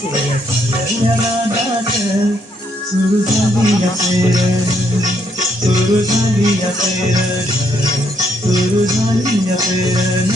कोऱ्या काळ्या रानात सुरू झाली या पेरण, सुरू झाली या पेरण, सुरू झाली या पेरण.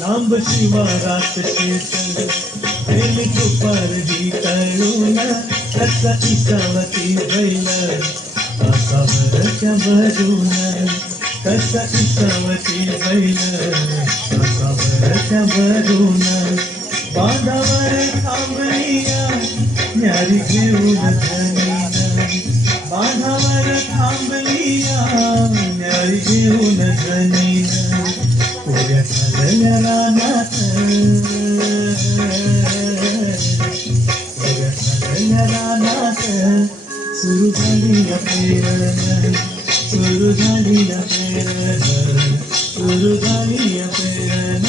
लांब शिवारात शीतल प्रेम दुपारही तळून कसा इसावती बैल आसावरच्या भरून, कसा इसावती बैल आसावरच्या भरून. बांधावर थांबलिया न्यारी घेऊन धनीन, बांधावर थांबलिया न्यारी घेऊन धनीन. कोऱ्या काळ्या रानात, कोऱ्या काळ्या रानात सुरू झाली या पेरण, सुरू झाली या पेरण, सुरू झाली या पेरण.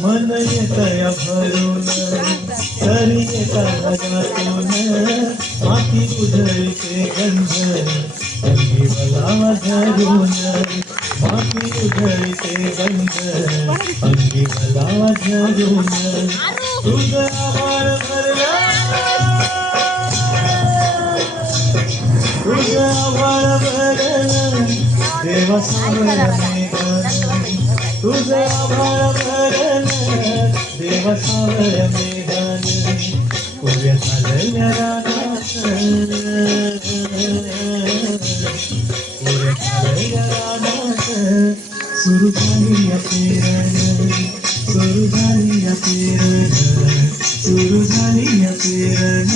मन येतया भरून तरी येता जगातून, माती उधळीचे गंध अंगी बलावा धरून, माती उधळीचे गंध अंगी बलावा धरून. तुझं आभाळ भरलं, तुझं आभाळ भरलं देवा सावळ्या मेघान, तुझं आभाळ भरलं देवा सावळ्या मेघान. कोऱ्या काळ्या रानात, कोऱ्या काळ्या रानात सुरू झाली या पेरण, सुरू झाली या पेरण, सुरू झाली या पेरण.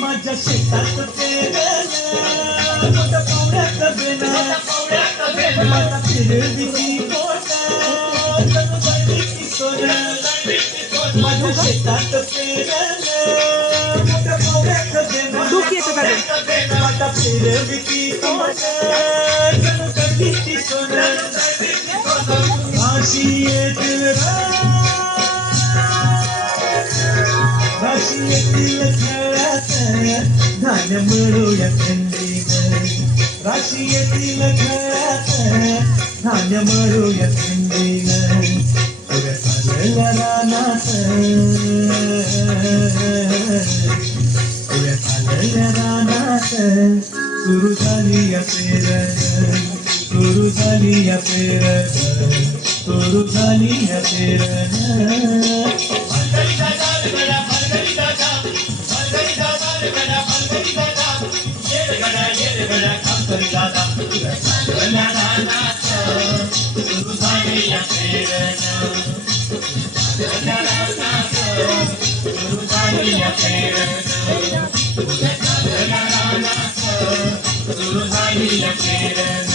माझ्या शेतात पेरलं मोठ्या पावड्याचं बेना, माझा फिरवीची कोटा जणू दळवीची सोनं. माझ्या शेतात पेरलं मोठ्या पावड्याचं बेना, माझा फिरवीची कोटा जणू दळवीची सोनं. अशी येतील राशी येतील खेळात धान्य मिळूया थंडीनं, राशी येतील खेळात धान्य मिळूया थंडीनं. कोऱ्या काळ्या रानात, कोऱ्या काळ्या रानात सुरू झाली या पेरण, सुरू झाली या पेरण, सुरू झाली या पेरण. पेरण सुरू झाली या पेरण सुरू झाली या पेरण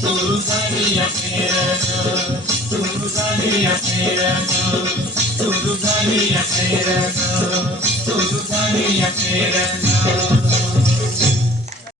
सुरू झाली या पेरण सुरू झाली या पेरण सुरू झाली या पेरण सुरू झाली या पेरण